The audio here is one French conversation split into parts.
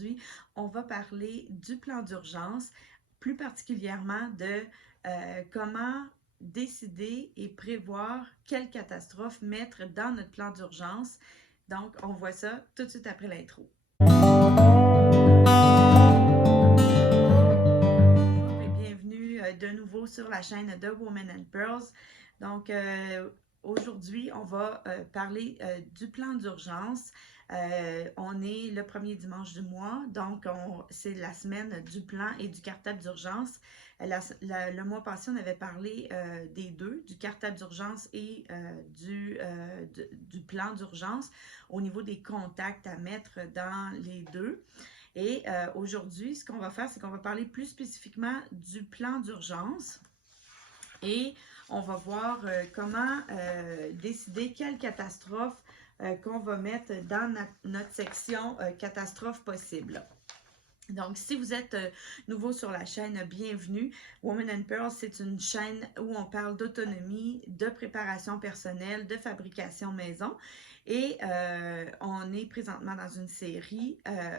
aujourd'hui, on va parler du plan d'urgence, plus particulièrement de comment décider et prévoir quelle catastrophe mettre dans notre plan d'urgence. Donc, on voit ça tout de suite après l'intro. Et bienvenue de nouveau sur la chaîne de Women and Pearls. Donc, aujourd'hui, on va parler du plan d'urgence. On est le premier dimanche du mois, donc c'est la semaine du plan et du cartable d'urgence. Le mois passé, on avait parlé des deux, du cartable d'urgence et du plan d'urgence au niveau des contacts à mettre dans les deux. Et aujourd'hui, ce qu'on va faire, c'est qu'on va parler plus spécifiquement du plan d'urgence et on va voir comment décider quelle catastrophe qu'on va mettre dans notre section catastrophe possible. Donc, si vous êtes nouveau sur la chaîne, bienvenue. Women and Pearls, c'est une chaîne où on parle d'autonomie, de préparation personnelle, de fabrication maison. Et on est présentement dans une série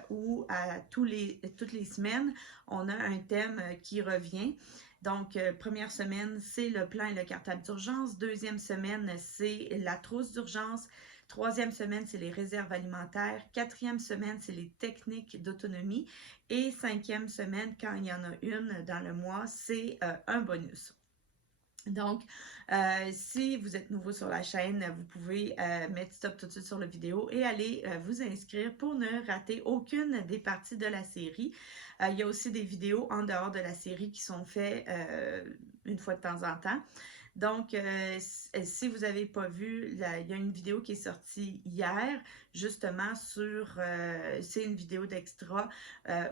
où toutes les semaines, on a un thème qui revient. Donc, première semaine, c'est le plan et le cartable d'urgence. Deuxième semaine, c'est la trousse d'urgence. Troisième semaine, c'est les réserves alimentaires. Quatrième semaine, c'est les techniques d'autonomie. Et cinquième semaine, quand il y en a une dans le mois, c'est un bonus. Donc, si vous êtes nouveau sur la chaîne, vous pouvez mettre stop tout de suite sur la vidéo et aller vous inscrire pour ne rater aucune des parties de la série. Il y a aussi des vidéos en dehors de la série qui sont faites une fois de temps en temps. Donc, si vous n'avez pas vu, il y a une vidéo qui est sortie hier, justement c'est une vidéo d'extra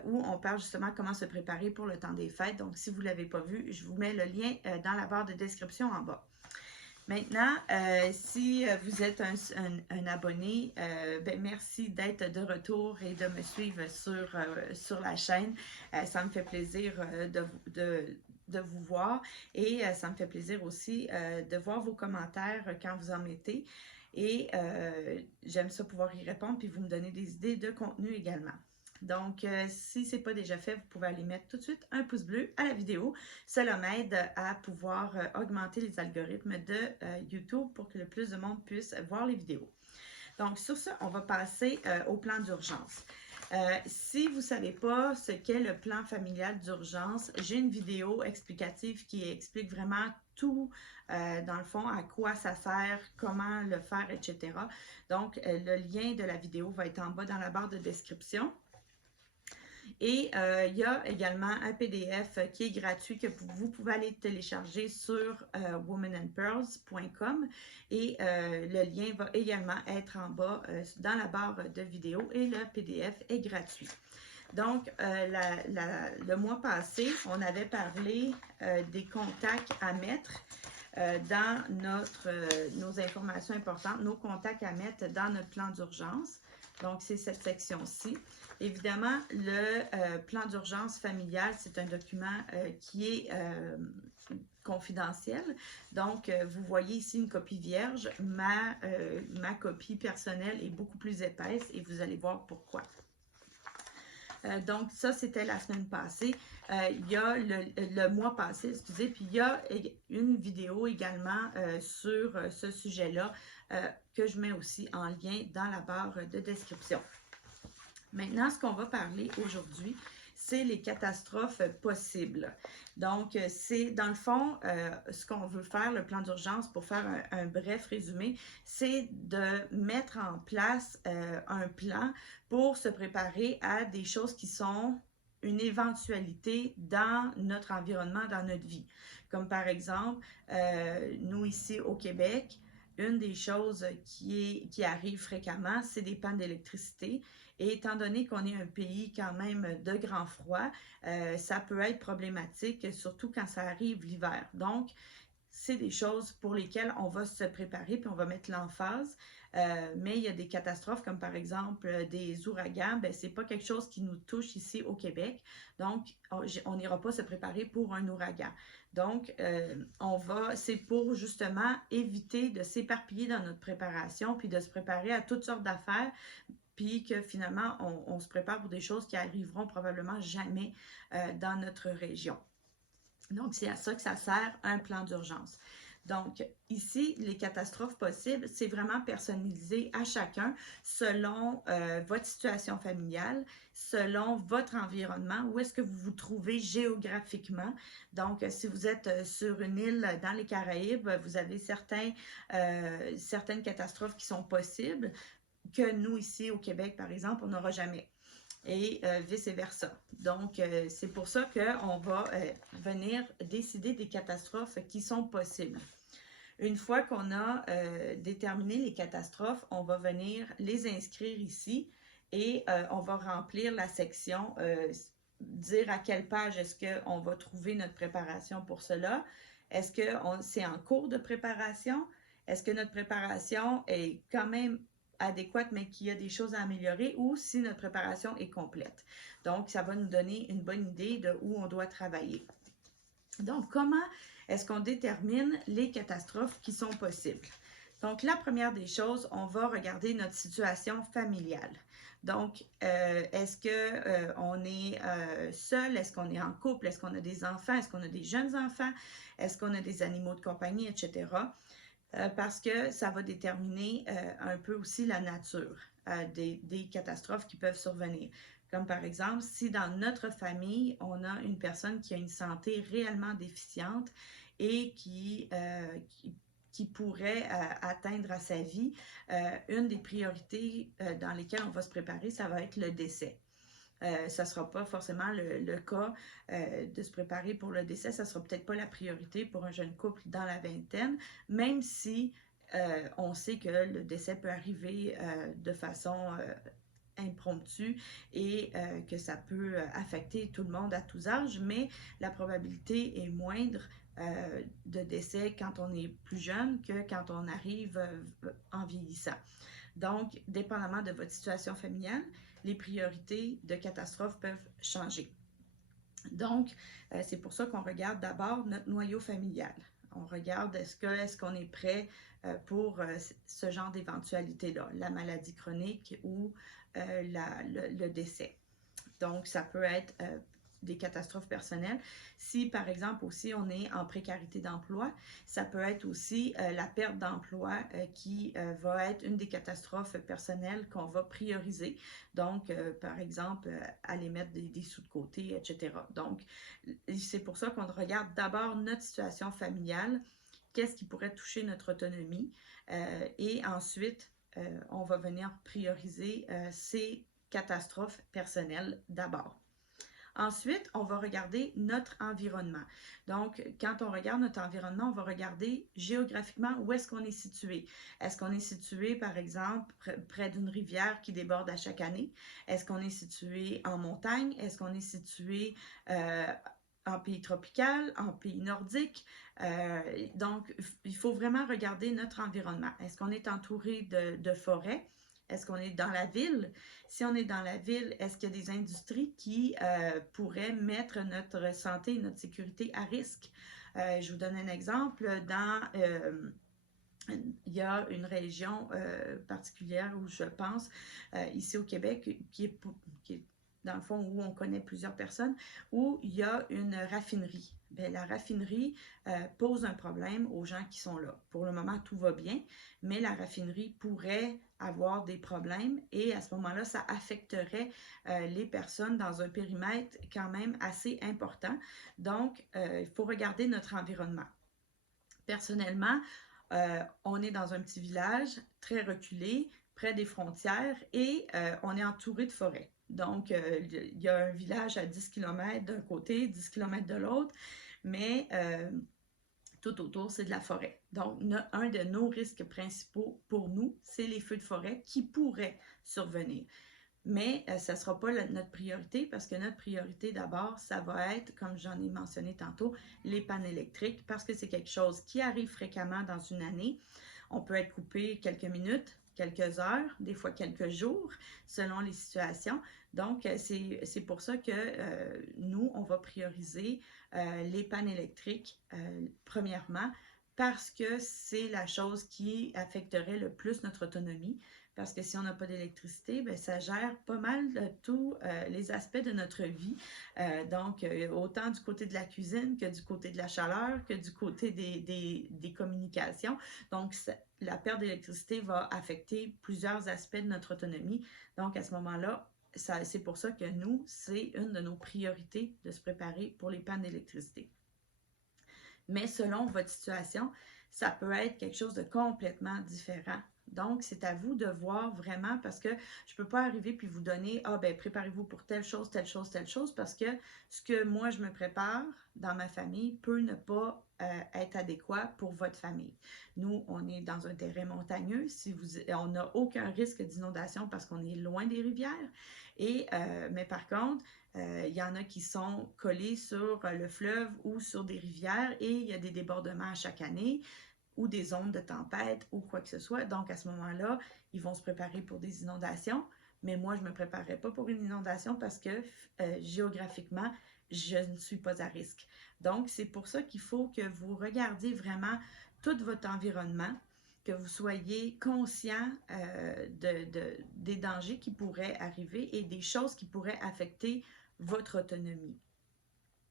où on parle justement comment se préparer pour le temps des fêtes. Donc, si vous ne l'avez pas vu, je vous mets le lien dans la barre de description en bas. Maintenant, si vous êtes un abonné, merci d'être de retour et de me suivre sur la chaîne. Ça me fait plaisir de vous voir et ça me fait plaisir aussi de voir vos commentaires quand vous en mettez. Et j'aime ça pouvoir y répondre puis vous me donnez des idées de contenu également. Donc, si ce n'est pas déjà fait, vous pouvez aller mettre tout de suite un pouce bleu à la vidéo. Cela m'aide à pouvoir augmenter les algorithmes de YouTube pour que le plus de monde puisse voir les vidéos. Donc, sur ça, on va passer au plan d'urgence. Si vous ne savez pas ce qu'est le plan familial d'urgence, j'ai une vidéo explicative qui explique vraiment tout, dans le fond, à quoi ça sert, comment le faire, etc. Donc, le lien de la vidéo va être en bas dans la barre de description. Et il y a également un PDF qui est gratuit que vous pouvez aller télécharger sur womenandpearls.com et le lien va également être en bas dans la barre de vidéo et le PDF est gratuit. Donc, le mois passé, on avait parlé des contacts à mettre dans nos informations importantes, nos contacts à mettre dans notre plan d'urgence. Donc, c'est cette section-ci. Évidemment, le plan d'urgence familial, c'est un document qui est confidentiel. Donc, vous voyez ici une copie vierge. Ma copie personnelle est beaucoup plus épaisse et vous allez voir pourquoi. Donc, ça, c'était la semaine passée. Il y a le mois passé, excusez, puis il y a une vidéo également sur ce sujet-là que je mets aussi en lien dans la barre de description. Maintenant, ce qu'on va parler aujourd'hui, c'est les catastrophes possibles. Donc, c'est dans le fond, ce qu'on veut faire, le plan d'urgence, pour faire un bref résumé, c'est de mettre en place un plan pour se préparer à des choses qui sont une éventualité dans notre environnement, dans notre vie. Comme par exemple, nous ici au Québec, une des choses qui arrive fréquemment, c'est des pannes d'électricité. Et étant donné qu'on est un pays quand même de grand froid, ça peut être problématique, surtout quand ça arrive l'hiver. Donc, c'est des choses pour lesquelles on va se préparer puis on va mettre l'emphase. Mais il y a des catastrophes comme par exemple des ouragans, ce n'est pas quelque chose qui nous touche ici au Québec. Donc, on n'ira pas se préparer pour un ouragan. Donc, c'est pour justement éviter de s'éparpiller dans notre préparation puis de se préparer à toutes sortes d'affaires puis que finalement, on se prépare pour des choses qui arriveront probablement jamais dans notre région. Donc, c'est à ça que ça sert un plan d'urgence. Donc, ici, les catastrophes possibles, c'est vraiment personnalisé à chacun selon votre situation familiale, selon votre environnement, où est-ce que vous vous trouvez géographiquement. Donc, si vous êtes sur une île dans les Caraïbes, vous avez certaines catastrophes qui sont possibles que nous, ici au Québec, par exemple, on n'aura jamais et vice-versa. Donc, c'est pour ça qu'on va venir décider des catastrophes qui sont possibles. Une fois qu'on a déterminé les catastrophes, on va venir les inscrire ici et on va remplir la section, dire à quelle page est-ce qu'on va trouver notre préparation pour cela. Est-ce que c'est en cours de préparation? Est-ce que notre préparation est quand même adéquate, mais qu'il y a des choses à améliorer, ou si notre préparation est complète. Donc, ça va nous donner une bonne idée de où on doit travailler. Donc, comment est-ce qu'on détermine les catastrophes qui sont possibles? Donc, la première des choses, on va regarder notre situation familiale. Donc, est-ce qu'on est seul? Est-ce qu'on est en couple? Est-ce qu'on a des enfants? Est-ce qu'on a des jeunes enfants? Est-ce qu'on a des animaux de compagnie, etc.? Parce que ça va déterminer un peu aussi la nature des catastrophes qui peuvent survenir. Comme par exemple, si dans notre famille, on a une personne qui a une santé réellement déficiente et qui pourrait atteindre à sa vie, une des priorités dans lesquelles on va se préparer, ça va être le décès. Ça ne sera pas forcément le cas de se préparer pour le décès. Ça ne sera peut-être pas la priorité pour un jeune couple dans la vingtaine, même si on sait que le décès peut arriver de façon impromptue et que ça peut affecter tout le monde à tous âges, mais la probabilité est moindre de décès quand on est plus jeune que quand on arrive en vieillissant. Donc, dépendamment de votre situation familiale, les priorités de catastrophes peuvent changer. Donc, c'est pour ça qu'on regarde d'abord notre noyau familial. On regarde est-ce qu'on est prêt pour ce genre d'éventualité-là, la maladie chronique ou le décès. Donc, ça peut être des catastrophes personnelles. Si, par exemple, aussi, on est en précarité d'emploi, ça peut être aussi la perte d'emploi qui va être une des catastrophes personnelles qu'on va prioriser. Donc, par exemple, aller mettre des sous de côté, etc. Donc, c'est pour ça qu'on regarde d'abord notre situation familiale, qu'est-ce qui pourrait toucher notre autonomie, et ensuite, on va venir prioriser ces catastrophes personnelles d'abord. Ensuite, on va regarder notre environnement. Donc, quand on regarde notre environnement, on va regarder géographiquement où est-ce qu'on est situé. Est-ce qu'on est situé, par exemple, près d'une rivière qui déborde à chaque année? Est-ce qu'on est situé en montagne? Est-ce qu'on est situé en pays tropical, en pays nordique? Donc, il faut vraiment regarder notre environnement. Est-ce qu'on est entouré de forêts? Est-ce qu'on est dans la ville? Si on est dans la ville, est-ce qu'il y a des industries qui pourraient mettre notre santé et notre sécurité à risque? Je vous donne un exemple. Il y a une région particulière où je pense, ici au Québec, qui est dans le fond où on connaît plusieurs personnes, où il y a une raffinerie. Bien, la raffinerie pose un problème aux gens qui sont là. Pour le moment, tout va bien, mais la raffinerie pourrait avoir des problèmes et à ce moment-là, ça affecterait les personnes dans un périmètre quand même assez important. Donc, il faut regarder notre environnement. Personnellement, on est dans un petit village très reculé, près des frontières et on est entouré de forêts. Donc, il y a un village à 10 km d'un côté, 10 km de l'autre, mais tout autour, c'est de la forêt. Donc, un de nos risques principaux pour nous, c'est les feux de forêt qui pourraient survenir. Mais ça ne sera pas notre priorité parce que notre priorité d'abord, ça va être, comme j'en ai mentionné tantôt, les pannes électriques parce que c'est quelque chose qui arrive fréquemment dans une année. On peut être coupé quelques minutes, quelques heures, des fois quelques jours, selon les situations. Donc, c'est pour ça que nous, on va prioriser les pannes électriques premièrement parce que c'est la chose qui affecterait le plus notre autonomie. parce que si on n'a pas d'électricité, bien, ça gère pas mal tous les aspects de notre vie. Donc, autant du côté de la cuisine que du côté de la chaleur, que du côté des communications. Donc, la perte d'électricité va affecter plusieurs aspects de notre autonomie. Donc, à ce moment-là, c'est pour ça que nous, c'est une de nos priorités de se préparer pour les pannes d'électricité. Mais selon votre situation, ça peut être quelque chose de complètement différent. Donc, c'est à vous de voir vraiment parce que je ne peux pas arriver puis vous donner, ah ben préparez-vous pour telle chose, telle chose, telle chose, parce que ce que moi je me prépare dans ma famille peut ne pas être adéquat pour votre famille. Nous, on est dans un terrain montagneux, on n'a aucun risque d'inondation parce qu'on est loin des rivières. Mais par contre, il y en a qui sont collés sur le fleuve ou sur des rivières et il y a des débordements à chaque année ou des zones de tempête ou quoi que ce soit. Donc, à ce moment-là, ils vont se préparer pour des inondations. Mais moi, je ne me préparerai pas pour une inondation parce que géographiquement, je ne suis pas à risque. Donc, c'est pour ça qu'il faut que vous regardiez vraiment tout votre environnement, que vous soyez conscient des dangers qui pourraient arriver et des choses qui pourraient affecter votre autonomie.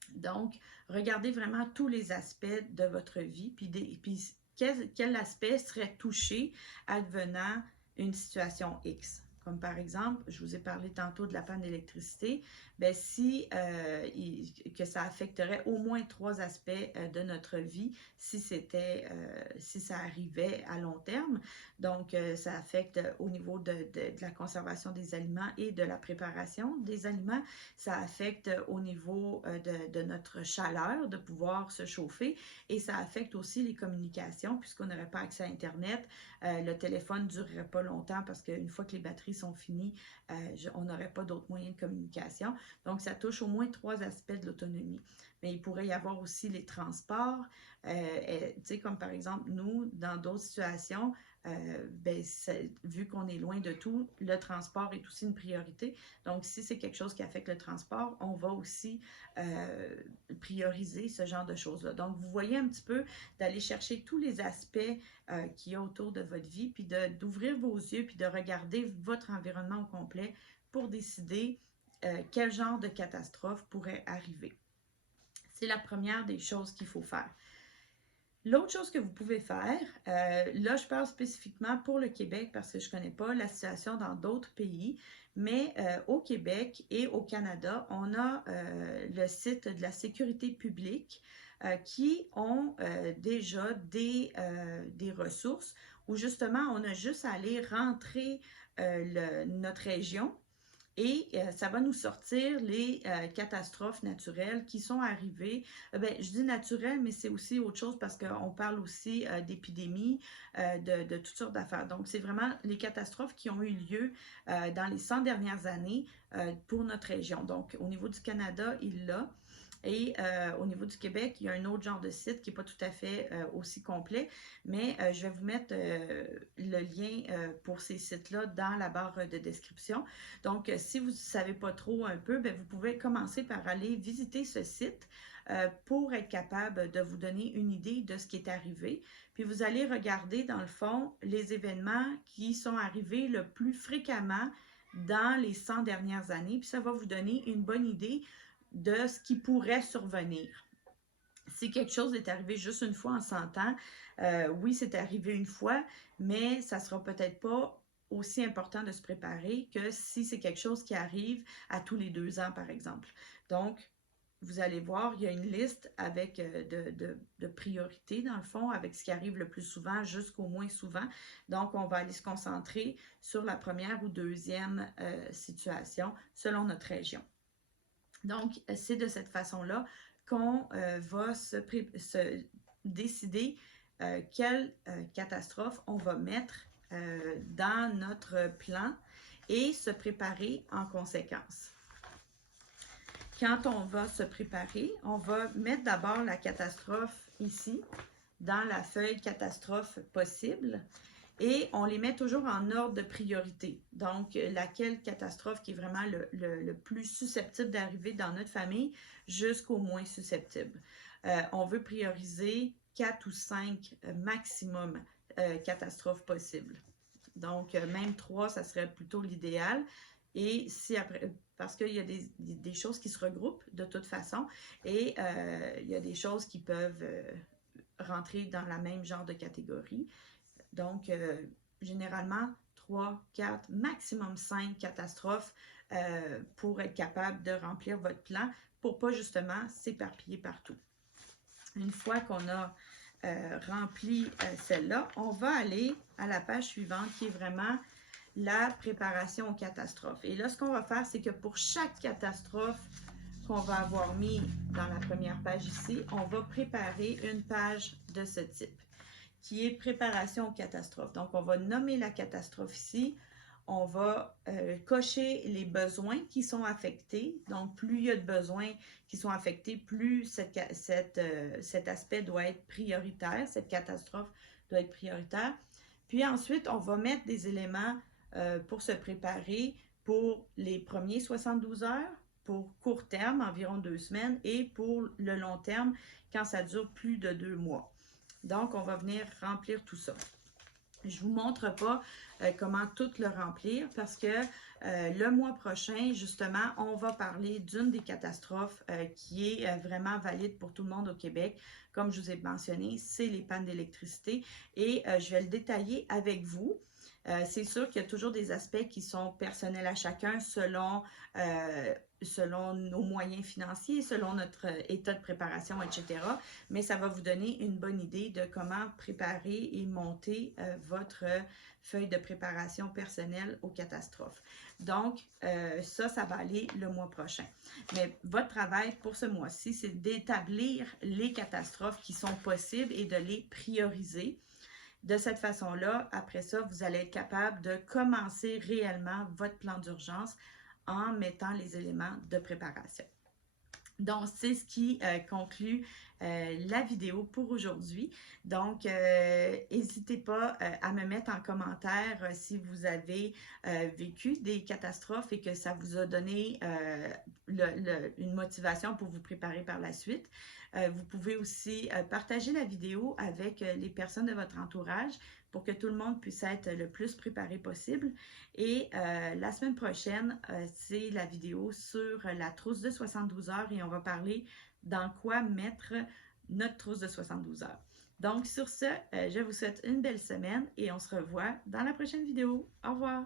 Donc, regardez vraiment tous les aspects de votre vie, puis quel aspect serait touché advenant une situation X. Comme par exemple, je vous ai parlé tantôt de la panne d'électricité, bien que ça affecterait au moins 3 aspects de notre vie si ça arrivait à long terme. Donc, ça affecte au niveau de la conservation des aliments et de la préparation des aliments. Ça affecte au niveau de notre chaleur, de pouvoir se chauffer, et ça affecte aussi les communications puisqu'on n'aurait pas accès à Internet. Le téléphone ne durerait pas longtemps parce qu'une fois que les batteries sont finies, on n'aurait pas d'autres moyens de communication. Donc, ça touche au moins 3 aspects de l'autonomie. Mais il pourrait y avoir aussi les transports, comme par exemple, nous, dans d'autres situations, vu qu'on est loin de tout, le transport est aussi une priorité. Donc, si c'est quelque chose qui affecte le transport, on va aussi prioriser ce genre de choses-là. Donc, vous voyez un petit peu d'aller chercher tous les aspects qu'il y a autour de votre vie, puis d'ouvrir vos yeux, puis de regarder votre environnement au complet pour décider quel genre de catastrophe pourrait arriver. C'est la première des choses qu'il faut faire. L'autre chose que vous pouvez faire, là je parle spécifiquement pour le Québec parce que je ne connais pas la situation dans d'autres pays, mais au Québec et au Canada, on a le site de la sécurité publique qui ont déjà des ressources où justement on a juste à aller rentrer notre région. Et ça va nous sortir les catastrophes naturelles qui sont arrivées. Je dis naturelles, mais c'est aussi autre chose parce qu'on parle aussi d'épidémies, de toutes sortes d'affaires. Donc, c'est vraiment les catastrophes qui ont eu lieu dans les 100 dernières années pour notre région. Donc, au niveau du Canada, il l'a. Et au niveau du Québec, il y a un autre genre de site qui n'est pas tout à fait aussi complet, mais je vais vous mettre le lien pour ces sites-là dans la barre de description. Donc, si vous ne savez pas trop un peu, vous pouvez commencer par aller visiter ce site pour être capable de vous donner une idée de ce qui est arrivé. Puis vous allez regarder, dans le fond, les événements qui sont arrivés le plus fréquemment dans les 100 dernières années. Puis ça va vous donner une bonne idée de ce qui pourrait survenir. Si quelque chose est arrivé juste une fois en 100 ans, oui, c'est arrivé une fois, mais ça ne sera peut-être pas aussi important de se préparer que si c'est quelque chose qui arrive à tous les 2 ans, par exemple. Donc, vous allez voir, il y a une liste avec de priorités, dans le fond, avec ce qui arrive le plus souvent jusqu'au moins souvent. Donc, on va aller se concentrer sur la première ou deuxième situation selon notre région. Donc, c'est de cette façon-là qu'on va se décider quelle catastrophe on va mettre dans notre plan et se préparer en conséquence. Quand on va se préparer, on va mettre d'abord la catastrophe ici, dans la feuille catastrophe possible. Et on les met toujours en ordre de priorité. Donc, laquelle catastrophe qui est vraiment le plus susceptible d'arriver dans notre famille jusqu'au moins susceptible. On veut prioriser 4 ou 5 maximum catastrophes possibles. Donc, même 3, ça serait plutôt l'idéal. Et si après, parce qu'il y a des choses qui se regroupent de toute façon, et il y a des choses qui peuvent rentrer dans la même genre de catégorie. Donc, généralement, 3, 4, maximum 5 catastrophes pour être capable de remplir votre plan pour pas justement s'éparpiller partout. Une fois qu'on a rempli celle-là, on va aller à la page suivante qui est vraiment la préparation aux catastrophes. Et là, ce qu'on va faire, c'est que pour chaque catastrophe qu'on va avoir mis dans la première page ici, on va préparer une page de ce type, qui est préparation aux catastrophes. Donc, on va nommer la catastrophe ici. On va cocher les besoins qui sont affectés. Donc, plus il y a de besoins qui sont affectés, plus cet aspect doit être prioritaire, cette catastrophe doit être prioritaire. Puis ensuite, on va mettre des éléments pour se préparer pour les premiers 72 heures, pour court terme, environ 2 semaines, et pour le long terme, quand ça dure plus de 2 mois. Donc, on va venir remplir tout ça. Je ne vous montre pas comment tout le remplir parce que le mois prochain, justement, on va parler d'une des catastrophes qui est vraiment valide pour tout le monde au Québec. Comme je vous ai mentionné, c'est les pannes d'électricité et je vais le détailler avec vous. C'est sûr qu'il y a toujours des aspects qui sont personnels à chacun selon nos moyens financiers, selon notre état de préparation, etc. Mais ça va vous donner une bonne idée de comment préparer et monter votre feuille de préparation personnelle aux catastrophes. Donc, ça va aller le mois prochain. Mais votre travail pour ce mois-ci, c'est d'établir les catastrophes qui sont possibles et de les prioriser. De cette façon-là, après ça, vous allez être capable de commencer réellement votre plan d'urgence en mettant les éléments de préparation. Donc, c'est ce qui conclut la vidéo pour aujourd'hui. Donc, n'hésitez pas à me mettre en commentaire si vous avez vécu des catastrophes et que ça vous a donné une motivation pour vous préparer par la suite. Vous pouvez aussi partager la vidéo avec les personnes de votre entourage pour que tout le monde puisse être le plus préparé possible. Et la semaine prochaine, c'est la vidéo sur la trousse de 72 heures et on va parler dans quoi mettre notre trousse de 72 heures. Donc, sur ce, je vous souhaite une belle semaine et on se revoit dans la prochaine vidéo. Au revoir!